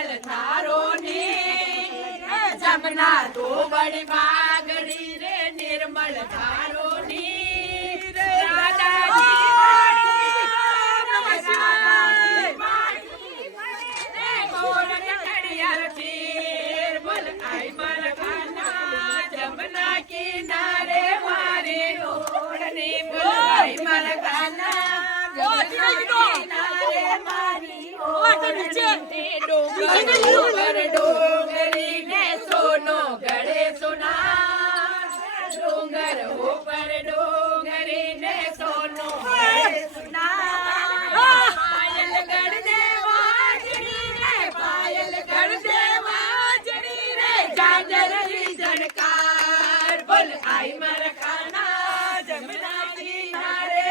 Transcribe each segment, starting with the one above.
निर्मल थारो ने जमुना तो बड़ी बागड़ी रे निर्मल थारो ने जमुना किनारे मारे ओढ़ने बोलाई मरकाना किनारे मारी ओढ़ने डोंगर डोंगरी ने सोनो गड़े सुना डोंगर ऊपर डोंगरी ने सोनो गड़े सुना पायल गढ़ दे वाजनी रे पायल गढ़ दे वाजनी रे जागर झनकार बोल आई मरकाना जमुना किनारे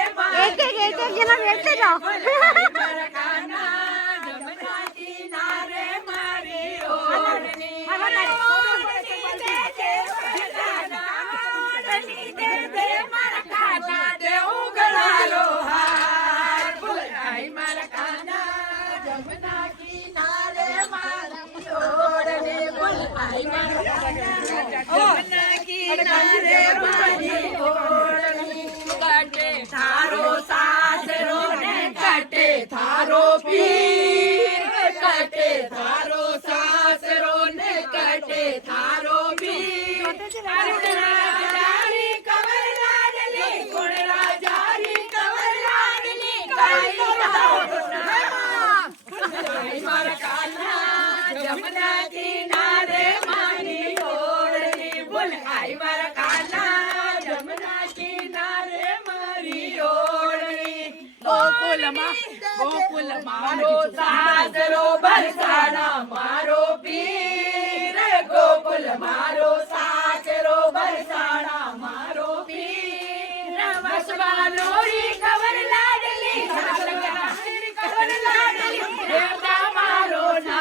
एक जना बैठते जाओ मरकाना जमुना किनारे मारी ओढ़नी दे दे मरकाना दे उगला लो हार बोल आई मरकाना जमुना किनारे मारी ओढ़नी बोल आई मरकाना जमुना किनारे मारी ओढ़नी कटे थारो सासरो ने कटे थारो पीर कटे थारो सासरो ने कटे थारो पीर राजारी कवर लाडली गुण राजारी कवर लाडली काई मरकाना जमुना किनारे मारी ओढ़नी बोल आई मरकाना जमुना किनारे मारी ओढ़नी गोकुल मारो सासरो बरसाना मारो पीर गोकुल मारो सासरो बरसाना मारो पीर बसवा लोरी कवर लाडली कवर लाडली देवता मारो ना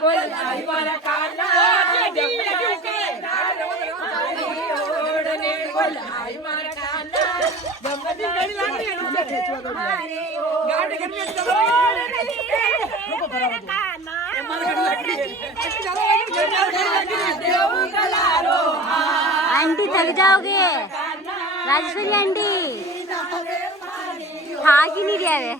बोल आई मरकाना जमुना किनारे ओढ़नी बोल आई मरकाना आंटी थक जाओगे राजेश्वरी आंटी खा की नहीं दिया रे